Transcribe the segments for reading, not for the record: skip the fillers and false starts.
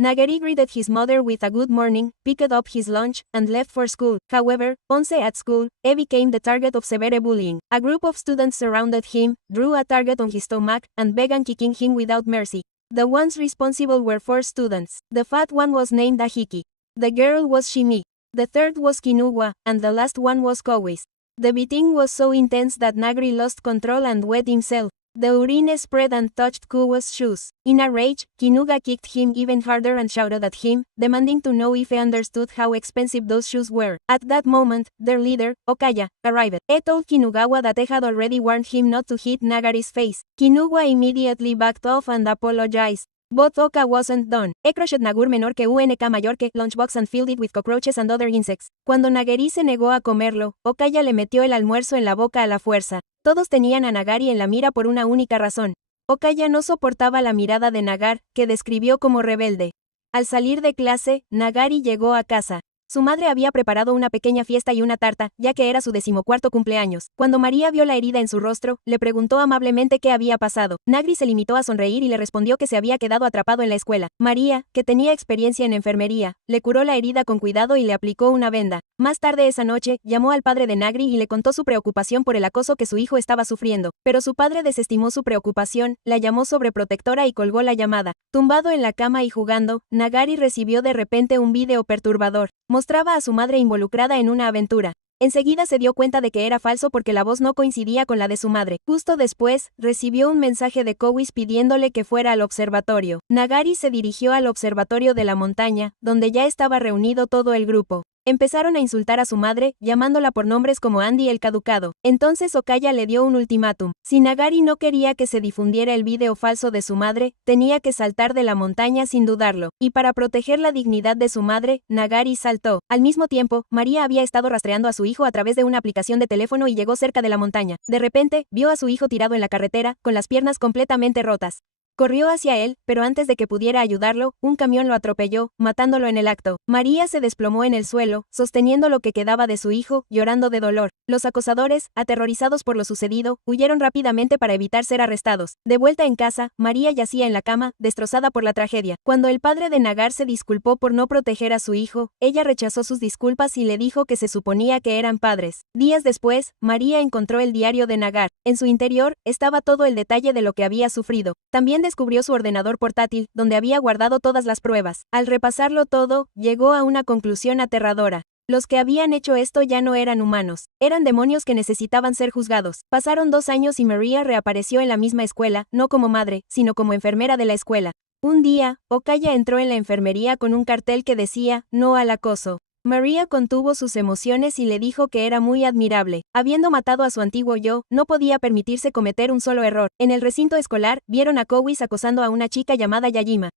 Nagari greeted his mother with a good morning, picked up his lunch, and left for school. However, once at school, he became the target of severe bullying. A group of students surrounded him, drew a target on his stomach, and began kicking him without mercy. The ones responsible were 4 students. The fat one was named Ahiki. The girl was Shimi. The third was Kinuwa, and the last one was Kowis. The beating was so intense that Nagari lost control and wet himself. The urine spread and touched Kuwa's shoes. In a rage, Kinuga kicked him even harder and shouted at him, demanding to know if he understood how expensive those shoes were. At that moment, their leader, Okaya, arrived. He told Kinugawa that he had already warned him not to hit Nagari's face. Kinuga immediately backed off and apologized. But Oka wasn't done. He crushed Nagur menor que UNK mayor que lunchbox and filled it with cockroaches and other insects. Cuando Nagari se negó a comerlo, Okaya le metió el almuerzo en la boca a la fuerza. Todos tenían a Nagari en la mira por una única razón. Okaya no soportaba la mirada de Nagar, que describió como rebelde. Al salir de clase, Nagari llegó a casa. Su madre había preparado una pequeña fiesta y una tarta, ya que era su 14º cumpleaños. Cuando María vio la herida en su rostro, le preguntó amablemente qué había pasado. Nagari se limitó a sonreír y le respondió que se había quedado atrapado en la escuela. María, que tenía experiencia en enfermería, le curó la herida con cuidado y le aplicó una venda. Más tarde esa noche, llamó al padre de Nagari y le contó su preocupación por el acoso que su hijo estaba sufriendo. Pero su padre desestimó su preocupación, la llamó sobreprotectora y colgó la llamada. Tumbado en la cama y jugando, Nagari recibió de repente un vídeo perturbador. Mostraba a su madre involucrada en una aventura. Enseguida se dio cuenta de que era falso porque la voz no coincidía con la de su madre. Justo después, recibió un mensaje de Kowis pidiéndole que fuera al observatorio. Nagari se dirigió al observatorio de la montaña, donde ya estaba reunido todo el grupo. Empezaron a insultar a su madre, llamándola por nombres como Andy el caducado. Entonces Okaya le dio un ultimátum. Si Nagari no quería que se difundiera el video falso de su madre, tenía que saltar de la montaña sin dudarlo. Y para proteger la dignidad de su madre, Nagari saltó. Al mismo tiempo, María había estado rastreando a su hijo a través de una aplicación de teléfono y llegó cerca de la montaña. De repente, vio a su hijo tirado en la carretera, con las piernas completamente rotas. Corrió hacia él, pero antes de que pudiera ayudarlo, un camión lo atropelló, matándolo en el acto. María se desplomó en el suelo, sosteniendo lo que quedaba de su hijo, llorando de dolor. Los acosadores, aterrorizados por lo sucedido, huyeron rápidamente para evitar ser arrestados. De vuelta en casa, María yacía en la cama, destrozada por la tragedia. Cuando el padre de Nagar se disculpó por no proteger a su hijo, ella rechazó sus disculpas y le dijo que se suponía que eran padres. Días después, María encontró el diario de Nagar. En su interior, estaba todo el detalle de lo que había sufrido. También descubrió su ordenador portátil, donde había guardado todas las pruebas. Al repasarlo todo, llegó a una conclusión aterradora. Los que habían hecho esto ya no eran humanos, eran demonios que necesitaban ser juzgados. Pasaron 2 años y María reapareció en la misma escuela, no como madre, sino como enfermera de la escuela. Un día, Okaya entró en la enfermería con un cartel que decía, no al acoso. María contuvo sus emociones y le dijo que era muy admirable. Habiendo matado a su antiguo yo, no podía permitirse cometer un solo error. En el recinto escolar, vieron a Kowis acosando a una chica llamada Yajima.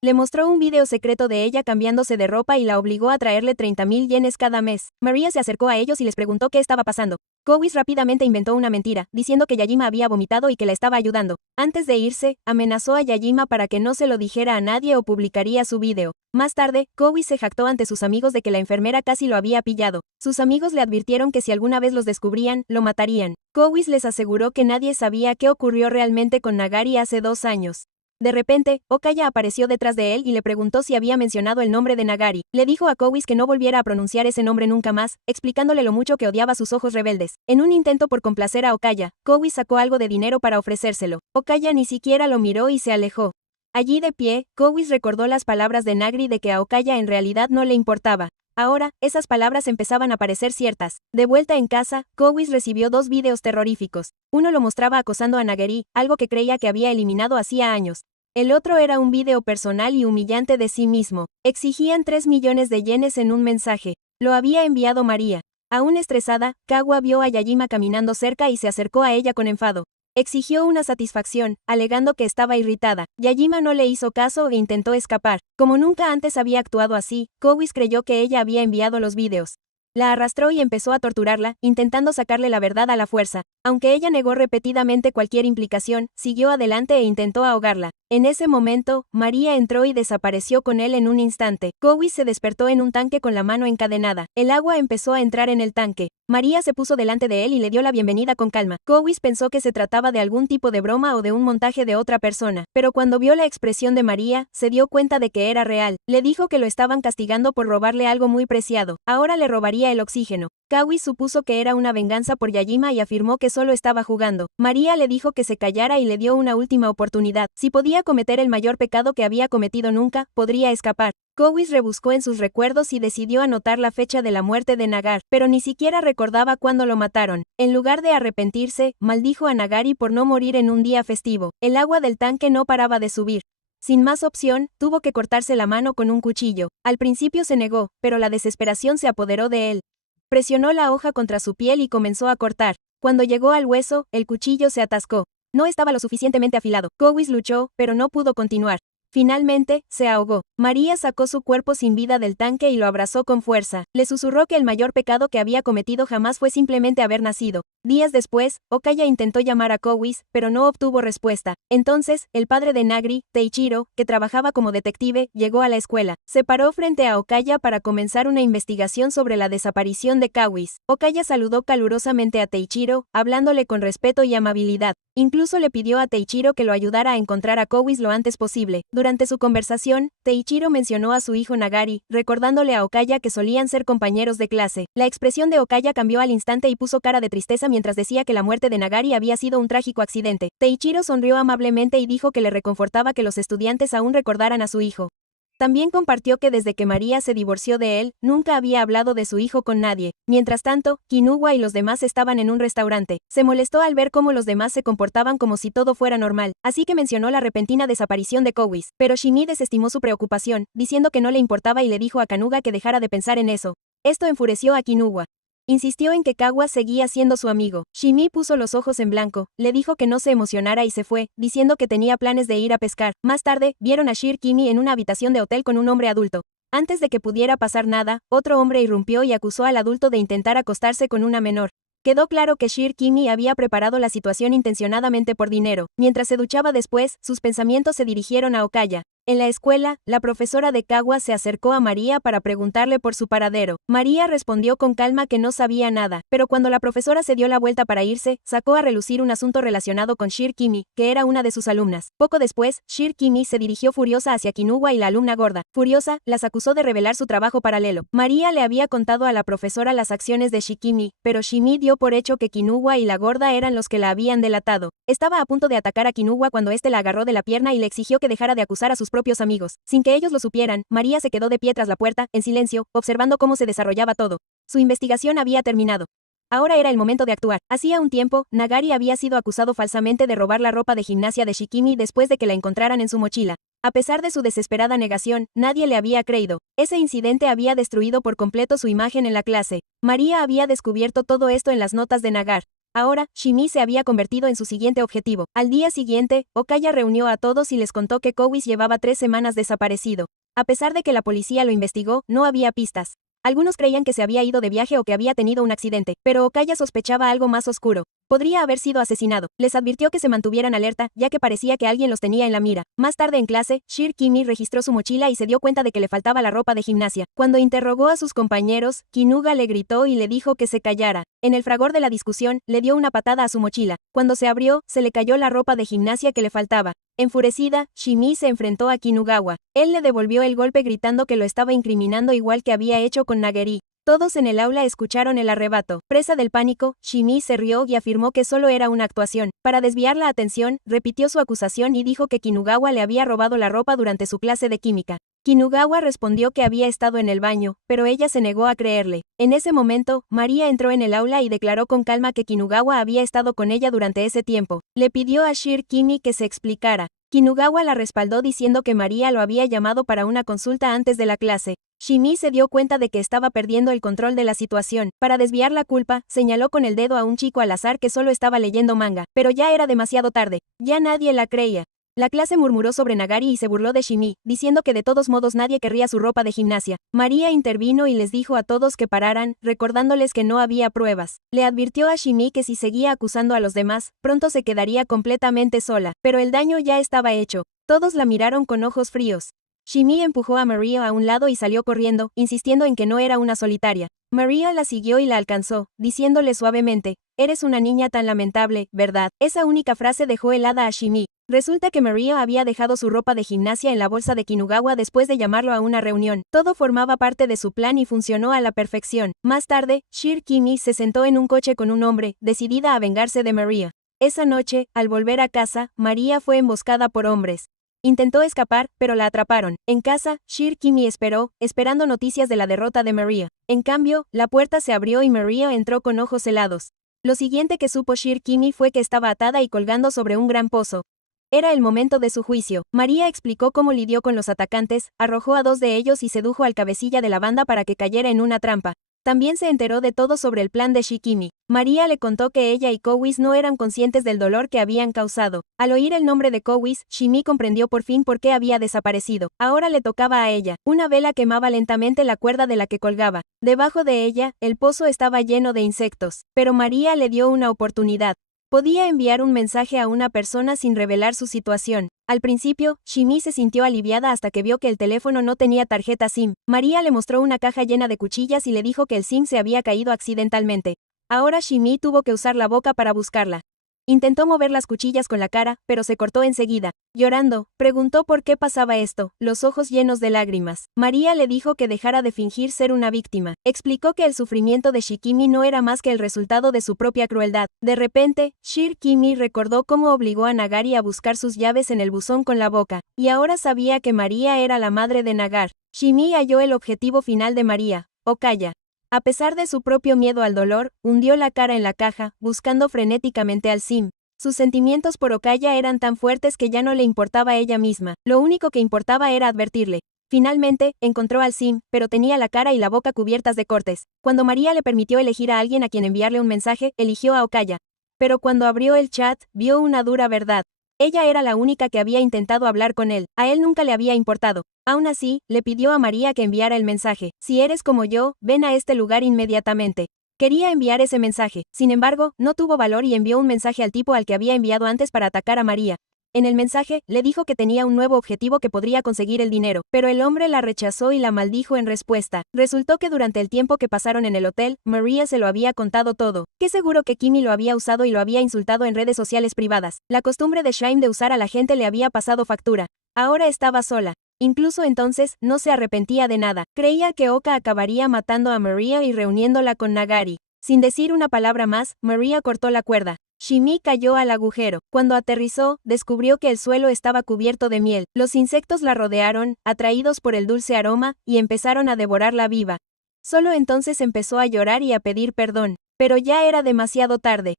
Le mostró un video secreto de ella cambiándose de ropa y la obligó a traerle 30.000 yenes cada mes. María se acercó a ellos y les preguntó qué estaba pasando. Kowis rápidamente inventó una mentira, diciendo que Yajima había vomitado y que la estaba ayudando. Antes de irse, amenazó a Yajima para que no se lo dijera a nadie o publicaría su video. Más tarde, Kowis se jactó ante sus amigos de que la enfermera casi lo había pillado. Sus amigos le advirtieron que si alguna vez los descubrían, lo matarían. Kowis les aseguró que nadie sabía qué ocurrió realmente con Nagari hace 2 años. De repente, Okaya apareció detrás de él y le preguntó si había mencionado el nombre de Nagari. Le dijo a Kowis que no volviera a pronunciar ese nombre nunca más, explicándole lo mucho que odiaba sus ojos rebeldes. En un intento por complacer a Okaya, Kowis sacó algo de dinero para ofrecérselo. Okaya ni siquiera lo miró y se alejó. Allí de pie, Kowis recordó las palabras de Nagari de que a Okaya en realidad no le importaba. Ahora, esas palabras empezaban a parecer ciertas. De vuelta en casa, Kowis recibió 2 videos terroríficos. Uno lo mostraba acosando a Nagari, algo que creía que había eliminado hacía años. El otro era un video personal y humillante de sí mismo. Exigían 3 millones de yenes en un mensaje. Lo había enviado María. Aún estresada, Kawa vio a Yajima caminando cerca y se acercó a ella con enfado. Exigió una satisfacción, alegando que estaba irritada. Yajima no le hizo caso e intentó escapar. Como nunca antes había actuado así, Kowis creyó que ella había enviado los vídeos. La arrastró y empezó a torturarla, intentando sacarle la verdad a la fuerza. Aunque ella negó repetidamente cualquier implicación, siguió adelante e intentó ahogarla. En ese momento, María entró y desapareció con él en un instante. Kowis se despertó en un tanque con la mano encadenada. El agua empezó a entrar en el tanque. María se puso delante de él y le dio la bienvenida con calma. Kowis pensó que se trataba de algún tipo de broma o de un montaje de otra persona, pero cuando vio la expresión de María, se dio cuenta de que era real. Le dijo que lo estaban castigando por robarle algo muy preciado. Ahora le robaría el oxígeno. Kowis supuso que era una venganza por Yajima y afirmó que solo estaba jugando. María le dijo que se callara y le dio una última oportunidad. Si podía cometer el mayor pecado que había cometido nunca, podría escapar. Kowis rebuscó en sus recuerdos y decidió anotar la fecha de la muerte de Nagar, pero ni siquiera recordaba cuándo lo mataron. En lugar de arrepentirse, maldijo a Nagari por no morir en un día festivo. El agua del tanque no paraba de subir. Sin más opción, tuvo que cortarse la mano con un cuchillo. Al principio se negó, pero la desesperación se apoderó de él. Presionó la hoja contra su piel y comenzó a cortar. Cuando llegó al hueso, el cuchillo se atascó. No estaba lo suficientemente afilado. Kowis luchó, pero no pudo continuar. Finalmente, se ahogó. María sacó su cuerpo sin vida del tanque y lo abrazó con fuerza. Le susurró que el mayor pecado que había cometido jamás fue simplemente haber nacido. Días después, Okaya intentó llamar a Kowis, pero no obtuvo respuesta. Entonces, el padre de Nagri, Teichiro, que trabajaba como detective, llegó a la escuela. Se paró frente a Okaya para comenzar una investigación sobre la desaparición de Kowis. Okaya saludó calurosamente a Teichiro, hablándole con respeto y amabilidad. Incluso le pidió a Teichiro que lo ayudara a encontrar a Kowis lo antes posible. Durante su conversación, Teichiro mencionó a su hijo Nagari, recordándole a Okaya que solían ser compañeros de clase. La expresión de Okaya cambió al instante y puso cara de tristeza mientras decía que la muerte de Nagari había sido un trágico accidente. Teichiro sonrió amablemente y dijo que le reconfortaba que los estudiantes aún recordaran a su hijo. También compartió que desde que María se divorció de él, nunca había hablado de su hijo con nadie. Mientras tanto, Kinuwa y los demás estaban en un restaurante. Se molestó al ver cómo los demás se comportaban como si todo fuera normal, así que mencionó la repentina desaparición de Kowis. Pero Shimi desestimó su preocupación, diciendo que no le importaba y le dijo a Kanuga que dejara de pensar en eso. Esto enfureció a Kinuwa. Insistió en que Kawa seguía siendo su amigo. Shimi puso los ojos en blanco, le dijo que no se emocionara y se fue, diciendo que tenía planes de ir a pescar. Más tarde, vieron a Shir Kimi en una habitación de hotel con un hombre adulto. Antes de que pudiera pasar nada, otro hombre irrumpió y acusó al adulto de intentar acostarse con una menor. Quedó claro que Shir Kimi había preparado la situación intencionadamente por dinero. Mientras se duchaba después, sus pensamientos se dirigieron a Okaya. En la escuela, la profesora de Kawa se acercó a María para preguntarle por su paradero. María respondió con calma que no sabía nada, pero cuando la profesora se dio la vuelta para irse, sacó a relucir un asunto relacionado con Shir Kimi, que era una de sus alumnas. Poco después, Shir Kimi se dirigió furiosa hacia Kinuwa y la alumna gorda. Furiosa, las acusó de revelar su trabajo paralelo. María le había contado a la profesora las acciones de Shikimi, pero Shimi dio por hecho que Kinuwa y la gorda eran los que la habían delatado. Estaba a punto de atacar a Kinuwa cuando este la agarró de la pierna y le exigió que dejara de acusar a sus propios amigos. Sin que ellos lo supieran, María se quedó de pie tras la puerta, en silencio, observando cómo se desarrollaba todo. Su investigación había terminado. Ahora era el momento de actuar. Hacía un tiempo, Nagari había sido acusado falsamente de robar la ropa de gimnasia de Shikimi después de que la encontraran en su mochila. A pesar de su desesperada negación, nadie le había creído. Ese incidente había destruido por completo su imagen en la clase. María había descubierto todo esto en las notas de Nagar. Ahora, Shimi se había convertido en su siguiente objetivo. Al día siguiente, Okaya reunió a todos y les contó que Kowis llevaba 3 semanas desaparecido. A pesar de que la policía lo investigó, no había pistas. Algunos creían que se había ido de viaje o que había tenido un accidente, pero Okaya sospechaba algo más oscuro. Podría haber sido asesinado. Les advirtió que se mantuvieran alerta, ya que parecía que alguien los tenía en la mira. Más tarde en clase, Shir Kimi registró su mochila y se dio cuenta de que le faltaba la ropa de gimnasia. Cuando interrogó a sus compañeros, Kinuga le gritó y le dijo que se callara. En el fragor de la discusión, le dio una patada a su mochila. Cuando se abrió, se le cayó la ropa de gimnasia que le faltaba. Enfurecida, Shimi se enfrentó a Kinugawa. Él le devolvió el golpe gritando que lo estaba incriminando igual que había hecho con Nageri. Todos en el aula escucharon el arrebato. Presa del pánico, Shimi se rió y afirmó que solo era una actuación. Para desviar la atención, repitió su acusación y dijo que Kinugawa le había robado la ropa durante su clase de química. Kinugawa respondió que había estado en el baño, pero ella se negó a creerle. En ese momento, María entró en el aula y declaró con calma que Kinugawa había estado con ella durante ese tiempo. Le pidió a Shir Kimi que se explicara. Kinugawa la respaldó diciendo que María lo había llamado para una consulta antes de la clase. Shimi se dio cuenta de que estaba perdiendo el control de la situación. Para desviar la culpa, señaló con el dedo a un chico al azar que solo estaba leyendo manga, pero ya era demasiado tarde. Ya nadie la creía. La clase murmuró sobre Nagari y se burló de Shimi, diciendo que de todos modos nadie querría su ropa de gimnasia. María intervino y les dijo a todos que pararan, recordándoles que no había pruebas. Le advirtió a Shimi que si seguía acusando a los demás, pronto se quedaría completamente sola, pero el daño ya estaba hecho. Todos la miraron con ojos fríos. Shimi empujó a María a un lado y salió corriendo, insistiendo en que no era una solitaria. María la siguió y la alcanzó, diciéndole suavemente, «Eres una niña tan lamentable, ¿verdad?». Esa única frase dejó helada a Shimi. Resulta que María había dejado su ropa de gimnasia en la bolsa de Kinugawa después de llamarlo a una reunión. Todo formaba parte de su plan y funcionó a la perfección. Más tarde, Shir Kimi se sentó en un coche con un hombre, decidida a vengarse de María. Esa noche, al volver a casa, María fue emboscada por hombres. Intentó escapar, pero la atraparon. En casa, Shir Kimi esperó, esperando noticias de la derrota de María. En cambio, la puerta se abrió y María entró con ojos helados. Lo siguiente que supo Shir Kimi fue que estaba atada y colgando sobre un gran pozo. Era el momento de su juicio. María explicó cómo lidió con los atacantes, arrojó a 2 de ellos y sedujo al cabecilla de la banda para que cayera en una trampa. También se enteró de todo sobre el plan de Shikimi. María le contó que ella y Kowis no eran conscientes del dolor que habían causado. Al oír el nombre de Kowis, Shimi comprendió por fin por qué había desaparecido. Ahora le tocaba a ella. Una vela quemaba lentamente la cuerda de la que colgaba. Debajo de ella, el pozo estaba lleno de insectos. Pero María le dio una oportunidad. Podía enviar un mensaje a una persona sin revelar su situación. Al principio, Shimi se sintió aliviada hasta que vio que el teléfono no tenía tarjeta SIM. María le mostró una caja llena de cuchillas y le dijo que el SIM se había caído accidentalmente. Ahora Shimi tuvo que usar la boca para buscarla. Intentó mover las cuchillas con la cara, pero se cortó enseguida. Llorando, preguntó por qué pasaba esto, los ojos llenos de lágrimas. María le dijo que dejara de fingir ser una víctima. Explicó que el sufrimiento de Shikimi no era más que el resultado de su propia crueldad. De repente, Shir Kimi recordó cómo obligó a Nagari a buscar sus llaves en el buzón con la boca, y ahora sabía que María era la madre de Nagar. Shimi halló el objetivo final de María, Okaya. A pesar de su propio miedo al dolor, hundió la cara en la caja, buscando frenéticamente al SIM. Sus sentimientos por Okaya eran tan fuertes que ya no le importaba a ella misma. Lo único que importaba era advertirle. Finalmente, encontró al SIM, pero tenía la cara y la boca cubiertas de cortes. Cuando María le permitió elegir a alguien a quien enviarle un mensaje, eligió a Okaya. Pero cuando abrió el chat, vio una dura verdad. Ella era la única que había intentado hablar con él. A él nunca le había importado. Aún así, le pidió a María que enviara el mensaje. Si eres como yo, ven a este lugar inmediatamente. Quería enviar ese mensaje. Sin embargo, no tuvo valor y envió un mensaje al tipo al que había enviado antes para atacar a María. En el mensaje, le dijo que tenía un nuevo objetivo que podría conseguir el dinero, pero el hombre la rechazó y la maldijo en respuesta. Resultó que durante el tiempo que pasaron en el hotel, María se lo había contado todo. Qué seguro que Kimi lo había usado y lo había insultado en redes sociales privadas. La costumbre de Shime de usar a la gente le había pasado factura. Ahora estaba sola. Incluso entonces, no se arrepentía de nada. Creía que Oka acabaría matando a María y reuniéndola con Nagari. Sin decir una palabra más, María cortó la cuerda. Shimi cayó al agujero. Cuando aterrizó, descubrió que el suelo estaba cubierto de miel. Los insectos la rodearon, atraídos por el dulce aroma, y empezaron a devorarla viva. Solo entonces empezó a llorar y a pedir perdón. Pero ya era demasiado tarde.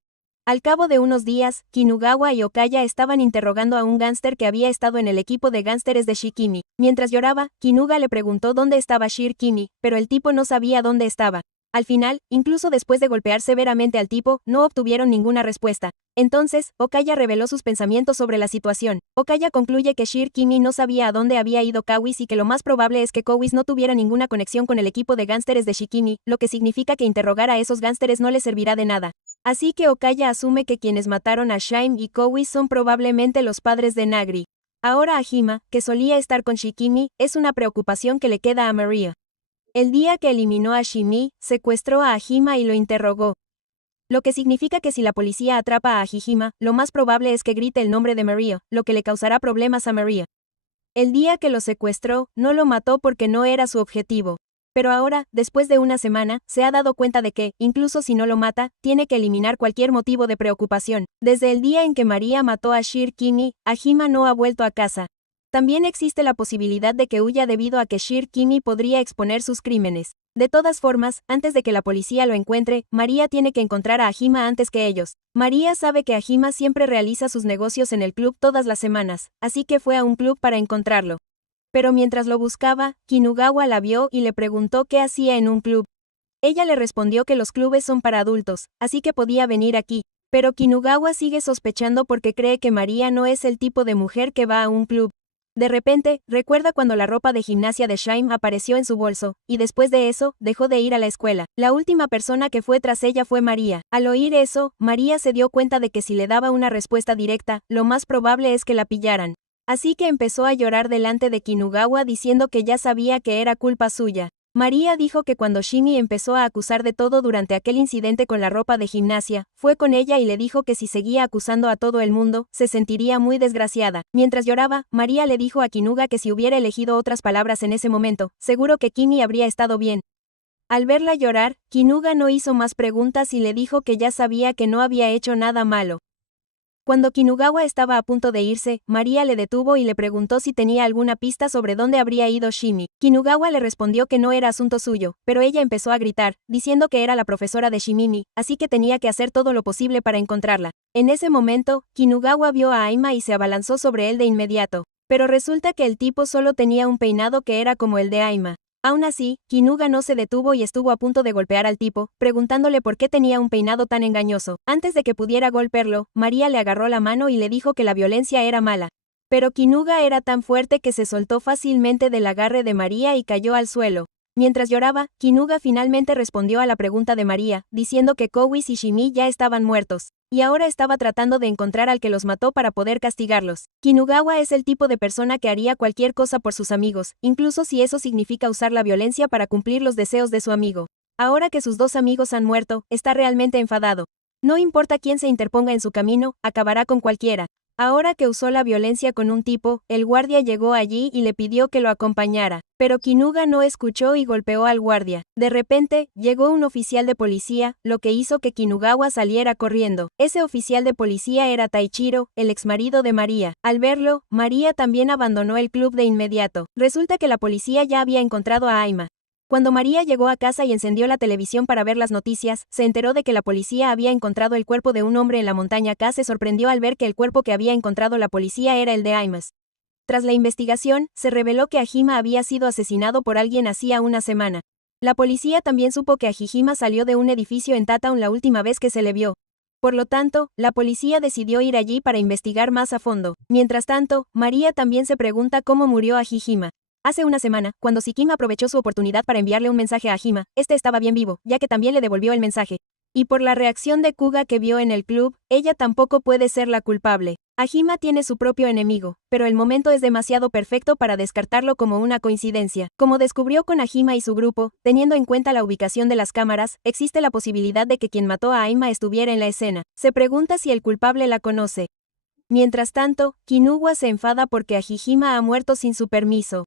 Al cabo de unos días, Kinugawa y Okaya estaban interrogando a un gánster que había estado en el equipo de gánsteres de Shikimi. Mientras lloraba, Kinuga le preguntó dónde estaba Shir Kimi, pero el tipo no sabía dónde estaba. Al final, incluso después de golpear severamente al tipo, no obtuvieron ninguna respuesta. Entonces, Okaya reveló sus pensamientos sobre la situación. Okaya concluye que Shir Kimi no sabía a dónde había ido Kawis y que lo más probable es que Kowis no tuviera ninguna conexión con el equipo de gánsteres de Shikimi, lo que significa que interrogar a esos gánsteres no le servirá de nada. Así que Okaya asume que quienes mataron a Shime y Kowis son probablemente los padres de Nagri. Ahora Ahima, que solía estar con Shikimi, es una preocupación que le queda a Maria. El día que eliminó a Shimi, secuestró a Ahima y lo interrogó. Lo que significa que si la policía atrapa a Hijima, lo más probable es que grite el nombre de Maria, lo que le causará problemas a Maria. El día que lo secuestró, no lo mató porque no era su objetivo. Pero ahora, después de una semana, se ha dado cuenta de que, incluso si no lo mata, tiene que eliminar cualquier motivo de preocupación. Desde el día en que Maria mató a Shir Kimi, Ahima no ha vuelto a casa. También existe la posibilidad de que huya debido a que Shir Kimi podría exponer sus crímenes. De todas formas, antes de que la policía lo encuentre, Maria tiene que encontrar a Ahima antes que ellos. Maria sabe que Ahima siempre realiza sus negocios en el club todas las semanas, así que fue a un club para encontrarlo. Pero mientras lo buscaba, Kinugawa la vio y le preguntó qué hacía en un club. Ella le respondió que los clubes son para adultos, así que podía venir aquí. Pero Kinugawa sigue sospechando porque cree que María no es el tipo de mujer que va a un club. De repente, recuerda cuando la ropa de gimnasia de Shime apareció en su bolso, y después de eso, dejó de ir a la escuela. La última persona que fue tras ella fue María. Al oír eso, María se dio cuenta de que si le daba una respuesta directa, lo más probable es que la pillaran. Así que empezó a llorar delante de Kinugawa diciendo que ya sabía que era culpa suya. María dijo que cuando Shimi empezó a acusar de todo durante aquel incidente con la ropa de gimnasia, fue con ella y le dijo que si seguía acusando a todo el mundo, se sentiría muy desgraciada. Mientras lloraba, María le dijo a Kinuga que si hubiera elegido otras palabras en ese momento, seguro que Kimi habría estado bien. Al verla llorar, Kinuga no hizo más preguntas y le dijo que ya sabía que no había hecho nada malo. Cuando Kinugawa estaba a punto de irse, María le detuvo y le preguntó si tenía alguna pista sobre dónde habría ido Shimi. Kinugawa le respondió que no era asunto suyo, pero ella empezó a gritar, diciendo que era la profesora de Shimimi, así que tenía que hacer todo lo posible para encontrarla. En ese momento, Kinugawa vio a Aima y se abalanzó sobre él de inmediato. Pero resulta que el tipo solo tenía un peinado que era como el de Aima. Aún así, Kinuga no se detuvo y estuvo a punto de golpear al tipo, preguntándole por qué tenía un peinado tan engañoso. Antes de que pudiera golpearlo, María le agarró la mano y le dijo que la violencia era mala. Pero Kinuga era tan fuerte que se soltó fácilmente del agarre de María y cayó al suelo. Mientras lloraba, Kinuga finalmente respondió a la pregunta de María, diciendo que Kowis y Shimi ya estaban muertos, y ahora estaba tratando de encontrar al que los mató para poder castigarlos. Kinugawa es el tipo de persona que haría cualquier cosa por sus amigos, incluso si eso significa usar la violencia para cumplir los deseos de su amigo. Ahora que sus dos amigos han muerto, está realmente enfadado. No importa quién se interponga en su camino, acabará con cualquiera. Ahora que usó la violencia con un tipo, el guardia llegó allí y le pidió que lo acompañara. Pero Kinuga no escuchó y golpeó al guardia. De repente, llegó un oficial de policía, lo que hizo que Kinugawa saliera corriendo. Ese oficial de policía era Taichiro, el exmarido de María. Al verlo, María también abandonó el club de inmediato. Resulta que la policía ya había encontrado a Aima. Cuando María llegó a casa y encendió la televisión para ver las noticias, se enteró de que la policía había encontrado el cuerpo de un hombre en la montaña K. Se sorprendió al ver que el cuerpo que había encontrado la policía era el de Aimas. Tras la investigación, se reveló que Ajima había sido asesinado por alguien hacía una semana. La policía también supo que Ajima salió de un edificio en Tatown la última vez que se le vio. Por lo tanto, la policía decidió ir allí para investigar más a fondo. Mientras tanto, María también se pregunta cómo murió Ajima. Hace una semana, cuando Sikima aprovechó su oportunidad para enviarle un mensaje a Ajima, este estaba bien vivo, ya que también le devolvió el mensaje. Y por la reacción de Kuga que vio en el club, ella tampoco puede ser la culpable. Ajima tiene su propio enemigo, pero el momento es demasiado perfecto para descartarlo como una coincidencia. Como descubrió con Ajima y su grupo, teniendo en cuenta la ubicación de las cámaras, existe la posibilidad de que quien mató a Aima estuviera en la escena. Se pregunta si el culpable la conoce. Mientras tanto, Kinuga se enfada porque Ajima ha muerto sin su permiso.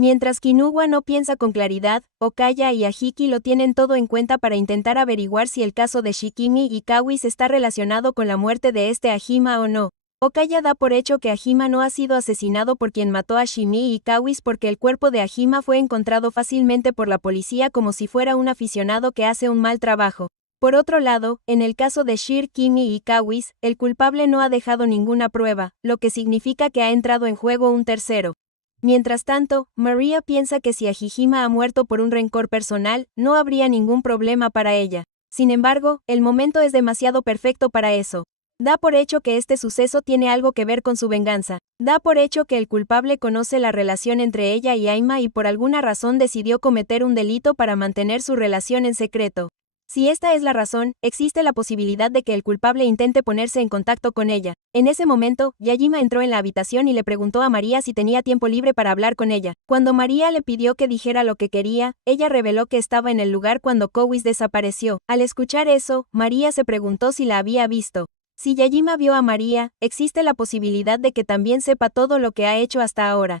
Mientras Kinuga no piensa con claridad, Okaya y Ahiki lo tienen todo en cuenta para intentar averiguar si el caso de Shikimi y Kawis está relacionado con la muerte de este Ajima o no. Okaya da por hecho que Ajima no ha sido asesinado por quien mató a Shimi y Kawis porque el cuerpo de Ajima fue encontrado fácilmente por la policía como si fuera un aficionado que hace un mal trabajo. Por otro lado, en el caso de Shikimi y Kawis, el culpable no ha dejado ninguna prueba, lo que significa que ha entrado en juego un tercero. Mientras tanto, María piensa que si Ajima ha muerto por un rencor personal, no habría ningún problema para ella. Sin embargo, el momento es demasiado perfecto para eso. Da por hecho que este suceso tiene algo que ver con su venganza. Da por hecho que el culpable conoce la relación entre ella y Aima y por alguna razón decidió cometer un delito para mantener su relación en secreto. Si esta es la razón, existe la posibilidad de que el culpable intente ponerse en contacto con ella. En ese momento, Yajima entró en la habitación y le preguntó a María si tenía tiempo libre para hablar con ella. Cuando María le pidió que dijera lo que quería, ella reveló que estaba en el lugar cuando Kowis desapareció. Al escuchar eso, María se preguntó si la había visto. Si Yajima vio a María, existe la posibilidad de que también sepa todo lo que ha hecho hasta ahora.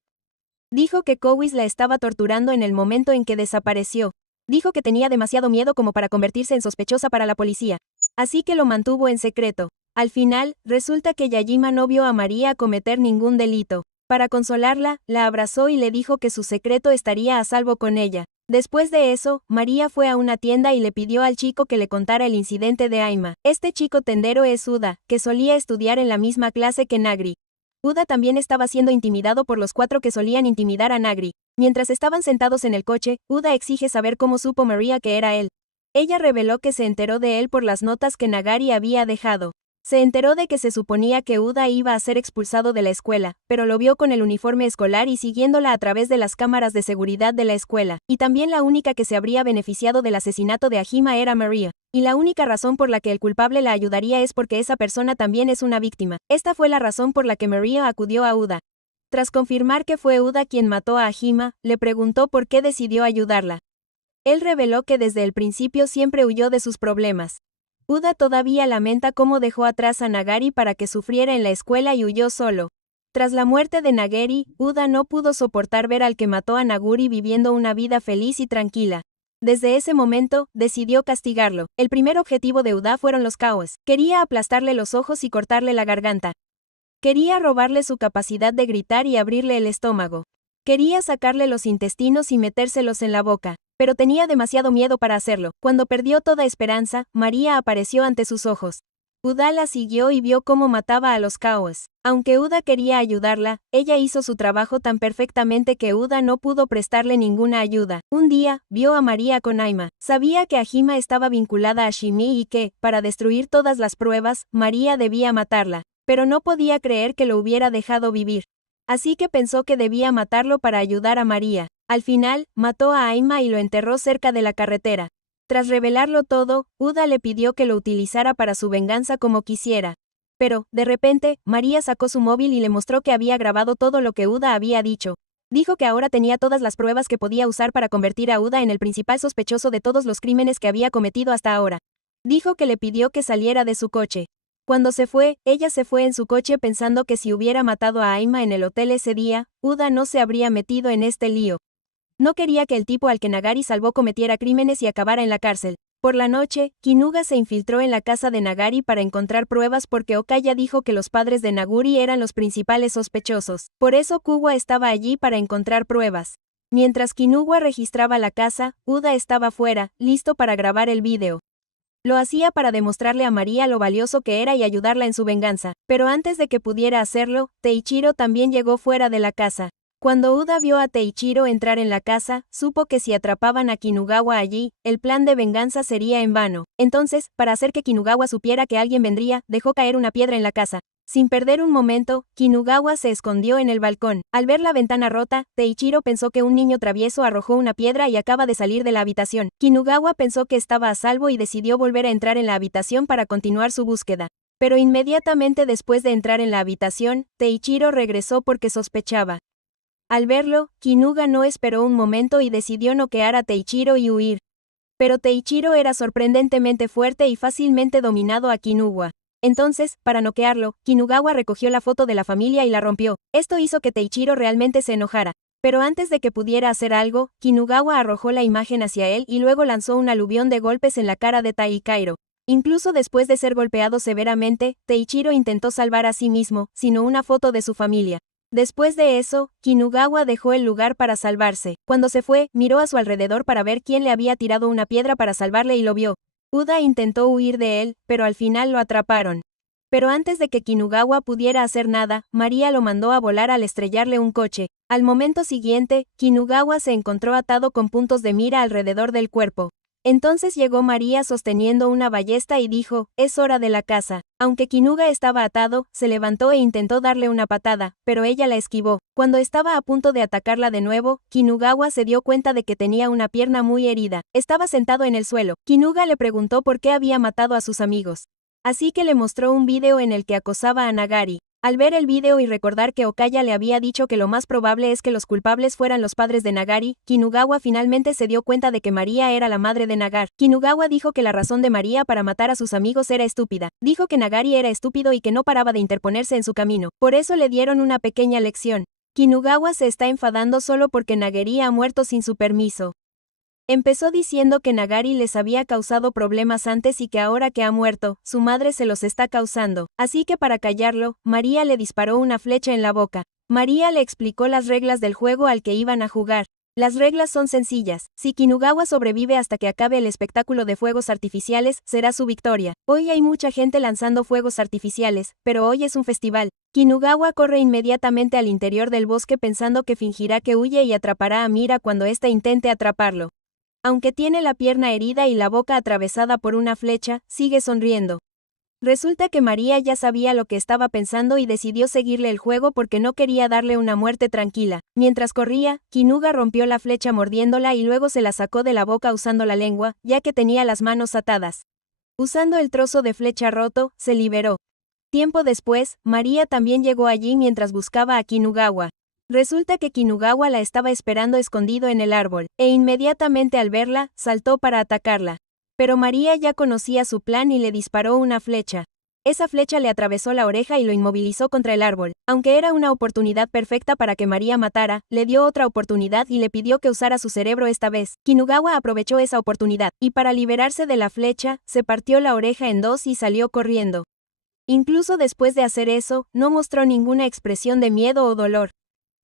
Dijo que Kowis la estaba torturando en el momento en que desapareció. Dijo que tenía demasiado miedo como para convertirse en sospechosa para la policía. Así que lo mantuvo en secreto. Al final, resulta que Yajima no vio a María cometer ningún delito. Para consolarla, la abrazó y le dijo que su secreto estaría a salvo con ella. Después de eso, María fue a una tienda y le pidió al chico que le contara el incidente de Aima. Este chico tendero es Uda, que solía estudiar en la misma clase que Nagri. Uda también estaba siendo intimidado por los 4 que solían intimidar a Nagri. Mientras estaban sentados en el coche, Uda exige saber cómo supo María que era él. Ella reveló que se enteró de él por las notas que Nagari había dejado. Se enteró de que se suponía que Uda iba a ser expulsado de la escuela, pero lo vio con el uniforme escolar y siguiéndola a través de las cámaras de seguridad de la escuela, y también la única que se habría beneficiado del asesinato de Ahima era Maria. Y la única razón por la que el culpable la ayudaría es porque esa persona también es una víctima. Esta fue la razón por la que Maria acudió a Uda. Tras confirmar que fue Uda quien mató a Ahima, le preguntó por qué decidió ayudarla. Él reveló que desde el principio siempre huyó de sus problemas. Uda todavía lamenta cómo dejó atrás a Nagari para que sufriera en la escuela y huyó solo. Tras la muerte de Nagari, Uda no pudo soportar ver al que mató a Naguri viviendo una vida feliz y tranquila. Desde ese momento, decidió castigarlo. El primer objetivo de Uda fueron los caos. Quería aplastarle los ojos y cortarle la garganta. Quería robarle su capacidad de gritar y abrirle el estómago. Quería sacarle los intestinos y metérselos en la boca, pero tenía demasiado miedo para hacerlo. Cuando perdió toda esperanza, Maria apareció ante sus ojos. Uda la siguió y vio cómo mataba a los caos. Aunque Uda quería ayudarla, ella hizo su trabajo tan perfectamente que Uda no pudo prestarle ninguna ayuda. Un día, vio a Maria con Aima. Sabía que Ahima estaba vinculada a Shimi y que, para destruir todas las pruebas, Maria debía matarla. Pero no podía creer que lo hubiera dejado vivir. Así que pensó que debía matarlo para ayudar a Maria. Al final, mató a Aima y lo enterró cerca de la carretera. Tras revelarlo todo, Uda le pidió que lo utilizara para su venganza como quisiera. Pero, de repente, Maria sacó su móvil y le mostró que había grabado todo lo que Uda había dicho. Dijo que ahora tenía todas las pruebas que podía usar para convertir a Uda en el principal sospechoso de todos los crímenes que había cometido hasta ahora. Dijo que le pidió que saliera de su coche. Cuando se fue, ella se fue en su coche pensando que si hubiera matado a Aima en el hotel ese día, Uda no se habría metido en este lío. No quería que el tipo al que Nagari salvó cometiera crímenes y acabara en la cárcel. Por la noche, Kinuga se infiltró en la casa de Nagari para encontrar pruebas porque Okaya dijo que los padres de Naguri eran los principales sospechosos. Por eso Kuwa estaba allí para encontrar pruebas. Mientras Kinuga registraba la casa, Uda estaba fuera, listo para grabar el vídeo. Lo hacía para demostrarle a Maria lo valioso que era y ayudarla en su venganza. Pero antes de que pudiera hacerlo, Teichiro también llegó fuera de la casa. Cuando Uda vio a Teichiro entrar en la casa, supo que si atrapaban a Kinugawa allí, el plan de venganza sería en vano. Entonces, para hacer que Kinugawa supiera que alguien vendría, dejó caer una piedra en la casa. Sin perder un momento, Kinugawa se escondió en el balcón. Al ver la ventana rota, Teichiro pensó que un niño travieso arrojó una piedra y acaba de salir de la habitación. Kinugawa pensó que estaba a salvo y decidió volver a entrar en la habitación para continuar su búsqueda. Pero inmediatamente después de entrar en la habitación, Teichiro regresó porque sospechaba. Al verlo, Kinuga no esperó un momento y decidió noquear a Teichiro y huir. Pero Teichiro era sorprendentemente fuerte y fácilmente dominado a Kinuga. Entonces, para noquearlo, Kinugawa recogió la foto de la familia y la rompió. Esto hizo que Teichiro realmente se enojara. Pero antes de que pudiera hacer algo, Kinugawa arrojó la imagen hacia él y luego lanzó un aluvión de golpes en la cara de Taikairo. Incluso después de ser golpeado severamente, Teichiro intentó salvar a sí mismo, sino una foto de su familia. Después de eso, Kinugawa dejó el lugar para salvarse. Cuando se fue, miró a su alrededor para ver quién le había tirado una piedra para salvarle y lo vio. Uda intentó huir de él, pero al final lo atraparon. Pero antes de que Kinugawa pudiera hacer nada, Maria lo mandó a volar al estrellarle un coche. Al momento siguiente, Kinugawa se encontró atado con puntos de mira alrededor del cuerpo. Entonces llegó Maria sosteniendo una ballesta y dijo, es hora de la caza. Aunque Kinuga estaba atado, se levantó e intentó darle una patada, pero ella la esquivó. Cuando estaba a punto de atacarla de nuevo, Kinugawa se dio cuenta de que tenía una pierna muy herida. Estaba sentado en el suelo. Kinuga le preguntó por qué había matado a sus amigos. Así que le mostró un video en el que acosaba a Nagari. Al ver el video y recordar que Okaya le había dicho que lo más probable es que los culpables fueran los padres de Nagari, Kinugawa finalmente se dio cuenta de que Maria era la madre de Nagar. Kinugawa dijo que la razón de Maria para matar a sus amigos era estúpida. Dijo que Nagari era estúpido y que no paraba de interponerse en su camino. Por eso le dieron una pequeña lección. Kinugawa se está enfadando solo porque Nagari ha muerto sin su permiso. Empezó diciendo que Nagari les había causado problemas antes y que ahora que ha muerto, su madre se los está causando. Así que para callarlo, Maria le disparó una flecha en la boca. Maria le explicó las reglas del juego al que iban a jugar. Las reglas son sencillas. Si Kinugawa sobrevive hasta que acabe el espectáculo de fuegos artificiales, será su victoria. Hoy hay mucha gente lanzando fuegos artificiales, pero hoy es un festival. Kinugawa corre inmediatamente al interior del bosque pensando que fingirá que huye y atrapará a Mira cuando ésta intente atraparlo. Aunque tiene la pierna herida y la boca atravesada por una flecha, sigue sonriendo. Resulta que María ya sabía lo que estaba pensando y decidió seguirle el juego porque no quería darle una muerte tranquila. Mientras corría, Kinuga rompió la flecha mordiéndola y luego se la sacó de la boca usando la lengua, ya que tenía las manos atadas. Usando el trozo de flecha roto, se liberó. Tiempo después, María también llegó allí mientras buscaba a Kinugawa. Resulta que Kinugawa la estaba esperando escondido en el árbol, e inmediatamente al verla, saltó para atacarla. Pero María ya conocía su plan y le disparó una flecha. Esa flecha le atravesó la oreja y lo inmovilizó contra el árbol. Aunque era una oportunidad perfecta para que María matara, le dio otra oportunidad y le pidió que usara su cerebro esta vez. Kinugawa aprovechó esa oportunidad, y para liberarse de la flecha, se partió la oreja en dos y salió corriendo. Incluso después de hacer eso, no mostró ninguna expresión de miedo o dolor.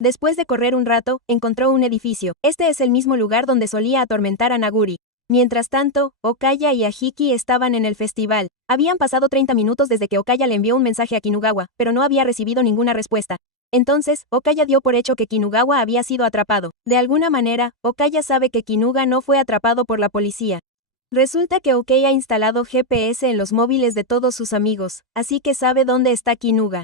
Después de correr un rato, encontró un edificio. Este es el mismo lugar donde solía atormentar a Naguri. Mientras tanto, Okaya y Ahiki estaban en el festival. Habían pasado 30 minutos desde que Okaya le envió un mensaje a Kinugawa, pero no había recibido ninguna respuesta. Entonces, Okaya dio por hecho que Kinugawa había sido atrapado. De alguna manera, Okaya sabe que Kinuga no fue atrapado por la policía. Resulta que Okaya ha instalado GPS en los móviles de todos sus amigos, así que sabe dónde está Kinuga.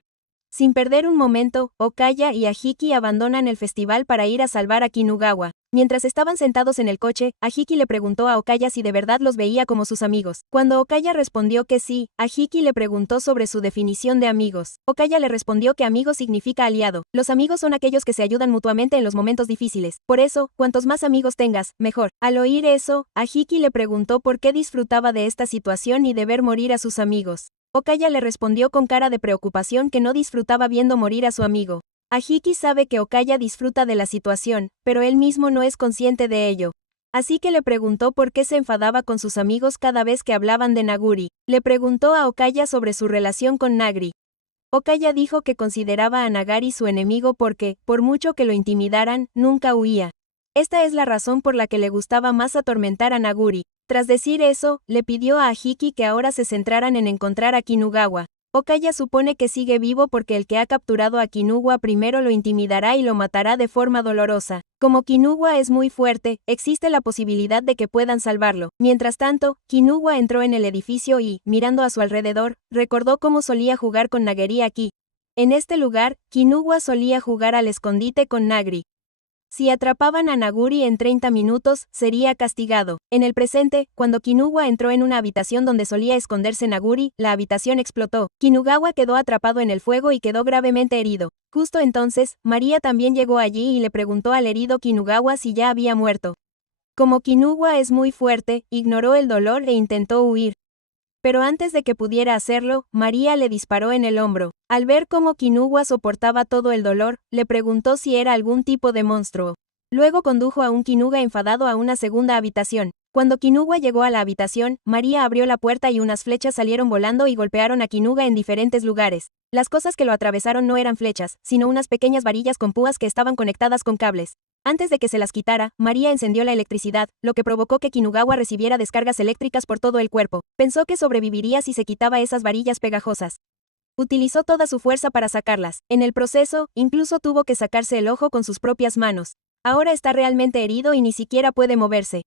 Sin perder un momento, Okaya y Ahiki abandonan el festival para ir a salvar a Kinugawa. Mientras estaban sentados en el coche, Ahiki le preguntó a Okaya si de verdad los veía como sus amigos. Cuando Okaya respondió que sí, Ahiki le preguntó sobre su definición de amigos. Okaya le respondió que amigo significa aliado. Los amigos son aquellos que se ayudan mutuamente en los momentos difíciles. Por eso, cuantos más amigos tengas, mejor. Al oír eso, Ahiki le preguntó por qué disfrutaba de esta situación y de ver morir a sus amigos. Okaya le respondió con cara de preocupación que no disfrutaba viendo morir a su amigo. Ahiki sabe que Okaya disfruta de la situación, pero él mismo no es consciente de ello. Así que le preguntó por qué se enfadaba con sus amigos cada vez que hablaban de Naguri. Le preguntó a Okaya sobre su relación con Nagri. Okaya dijo que consideraba a Nagari su enemigo porque, por mucho que lo intimidaran, nunca huía. Esta es la razón por la que le gustaba más atormentar a Naguri. Tras decir eso, le pidió a Ahiki que ahora se centraran en encontrar a Kinugawa. Okaya supone que sigue vivo porque el que ha capturado a Kinugawa primero lo intimidará y lo matará de forma dolorosa. Como Kinugawa es muy fuerte, existe la posibilidad de que puedan salvarlo. Mientras tanto, Kinugawa entró en el edificio y, mirando a su alrededor, recordó cómo solía jugar con Nagari aquí. En este lugar, Kinugawa solía jugar al escondite con Nagri. Si atrapaban a Naguri en 30 minutos, sería castigado. En el presente, cuando Kinugawa entró en una habitación donde solía esconderse Naguri, la habitación explotó. Kinugawa quedó atrapado en el fuego y quedó gravemente herido. Justo entonces, María también llegó allí y le preguntó al herido Kinugawa si ya había muerto. Como Kinugawa es muy fuerte, ignoró el dolor e intentó huir. Pero antes de que pudiera hacerlo, María le disparó en el hombro. Al ver cómo Kinugawa soportaba todo el dolor, le preguntó si era algún tipo de monstruo. Luego condujo a un Kinuga enfadado a una segunda habitación. Cuando Kinugawa llegó a la habitación, María abrió la puerta y unas flechas salieron volando y golpearon a Kinuga en diferentes lugares. Las cosas que lo atravesaron no eran flechas, sino unas pequeñas varillas con púas que estaban conectadas con cables. Antes de que se las quitara, María encendió la electricidad, lo que provocó que Kinugawa recibiera descargas eléctricas por todo el cuerpo. Pensó que sobreviviría si se quitaba esas varillas pegajosas. Utilizó toda su fuerza para sacarlas. En el proceso, incluso tuvo que sacarse el ojo con sus propias manos. Ahora está realmente herido y ni siquiera puede moverse.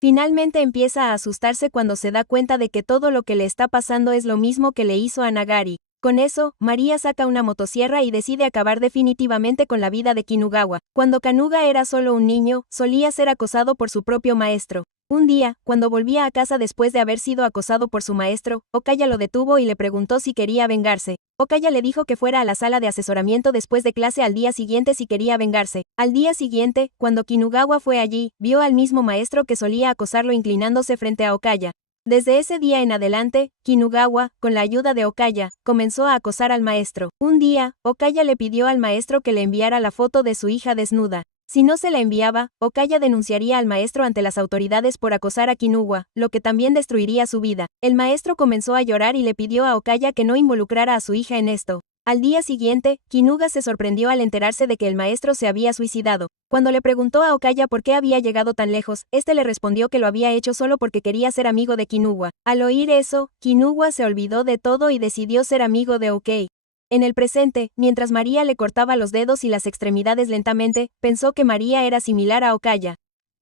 Finalmente empieza a asustarse cuando se da cuenta de que todo lo que le está pasando es lo mismo que le hizo a Nagari. Con eso, María saca una motosierra y decide acabar definitivamente con la vida de Kinugawa. Cuando Kanuga era solo un niño, solía ser acosado por su propio maestro. Un día, cuando volvía a casa después de haber sido acosado por su maestro, Okaya lo detuvo y le preguntó si quería vengarse. Okaya le dijo que fuera a la sala de asesoramiento después de clase al día siguiente si quería vengarse. Al día siguiente, cuando Kinugawa fue allí, vio al mismo maestro que solía acosarlo inclinándose frente a Okaya. Desde ese día en adelante, Kinugawa, con la ayuda de Okaya, comenzó a acosar al maestro. Un día, Okaya le pidió al maestro que le enviara la foto de su hija desnuda. Si no se la enviaba, Okaya denunciaría al maestro ante las autoridades por acosar a Kinugawa, lo que también destruiría su vida. El maestro comenzó a llorar y le pidió a Okaya que no involucrara a su hija en esto. Al día siguiente, Kinuga se sorprendió al enterarse de que el maestro se había suicidado. Cuando le preguntó a Okaya por qué había llegado tan lejos, este le respondió que lo había hecho solo porque quería ser amigo de Kinuga. Al oír eso, Kinuga se olvidó de todo y decidió ser amigo de Okaya. En el presente, mientras María le cortaba los dedos y las extremidades lentamente, pensó que María era similar a Okaya.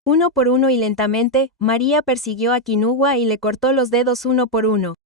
Uno por uno y lentamente, María persiguió a Kinuwa y le cortó los dedos uno por uno.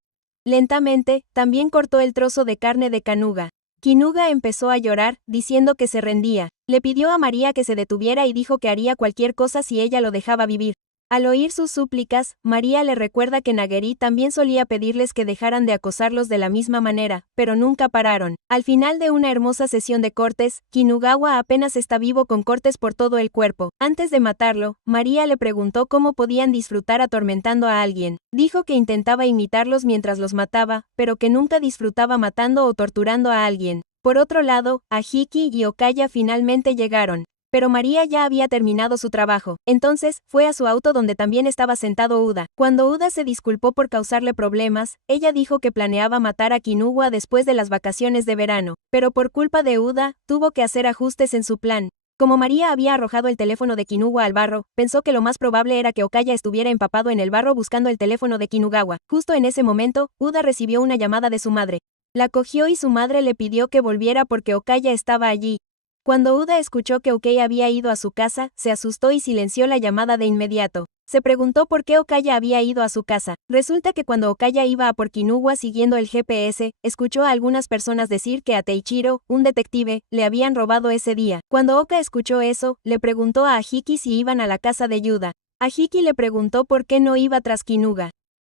Lentamente, también cortó el trozo de carne de Kanuga. Kinuga empezó a llorar, diciendo que se rendía. Le pidió a María que se detuviera y dijo que haría cualquier cosa si ella lo dejaba vivir. Al oír sus súplicas, María le recuerda que Nageri también solía pedirles que dejaran de acosarlos de la misma manera, pero nunca pararon. Al final de una hermosa sesión de cortes, Kinugawa apenas está vivo con cortes por todo el cuerpo. Antes de matarlo, María le preguntó cómo podían disfrutar atormentando a alguien. Dijo que intentaba imitarlos mientras los mataba, pero que nunca disfrutaba matando o torturando a alguien. Por otro lado, Ahiki y Okaya finalmente llegaron. Pero María ya había terminado su trabajo. Entonces, fue a su auto donde también estaba sentado Uda. Cuando Uda se disculpó por causarle problemas, ella dijo que planeaba matar a Kinuwa después de las vacaciones de verano. Pero por culpa de Uda, tuvo que hacer ajustes en su plan. Como María había arrojado el teléfono de Kinuwa al barro, pensó que lo más probable era que Okaya estuviera empapado en el barro buscando el teléfono de Kinugawa. Justo en ese momento, Uda recibió una llamada de su madre. La cogió y su madre le pidió que volviera porque Okaya estaba allí. Cuando Uda escuchó que Okaya había ido a su casa, se asustó y silenció la llamada de inmediato. Se preguntó por qué Okaya había ido a su casa. Resulta que cuando Okaya iba a por Kinuwa siguiendo el GPS, escuchó a algunas personas decir que a Teichiro, un detective, le habían robado ese día. Cuando Oka escuchó eso, le preguntó a Ahiki si iban a la casa de Yuda. Ahiki le preguntó por qué no iba tras Kinuga.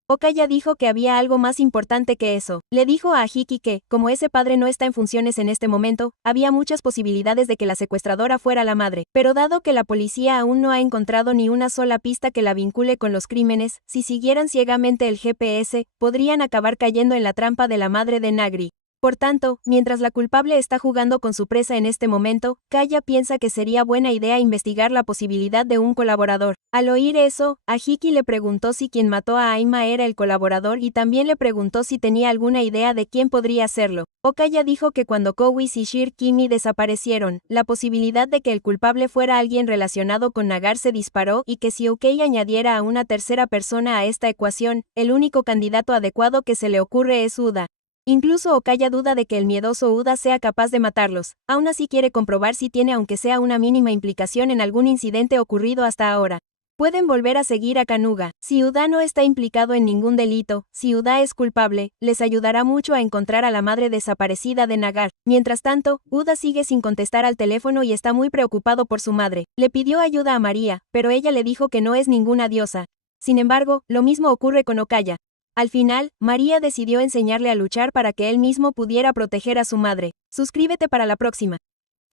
Okaya dijo que había algo más importante que eso. Le dijo a Ahiki que, como ese padre no está en funciones en este momento, había muchas posibilidades de que la secuestradora fuera la madre. Pero dado que la policía aún no ha encontrado ni una sola pista que la vincule con los crímenes, si siguieran ciegamente el GPS, podrían acabar cayendo en la trampa de la madre de Nagri. Por tanto, mientras la culpable está jugando con su presa en este momento, Kaya piensa que sería buena idea investigar la posibilidad de un colaborador. Al oír eso, Ahiki le preguntó si quien mató a Aima era el colaborador y también le preguntó si tenía alguna idea de quién podría hacerlo. Okaya dijo que cuando Kowis y Shir-Kimi desaparecieron, la posibilidad de que el culpable fuera alguien relacionado con Nagar se disparó y que si Okaya añadiera a una tercera persona a esta ecuación, el único candidato adecuado que se le ocurre es Uda. Incluso Okaya duda de que el miedoso Uda sea capaz de matarlos, aún así quiere comprobar si tiene aunque sea una mínima implicación en algún incidente ocurrido hasta ahora. Pueden volver a seguir a Kanuga. Si Uda no está implicado en ningún delito, si Uda es culpable, les ayudará mucho a encontrar a la madre desaparecida de Nagar. Mientras tanto, Uda sigue sin contestar al teléfono y está muy preocupado por su madre. Le pidió ayuda a María, pero ella le dijo que no es ninguna diosa. Sin embargo, lo mismo ocurre con Okaya. Al final, María decidió enseñarle a luchar para que él mismo pudiera proteger a su madre. Suscríbete para la próxima.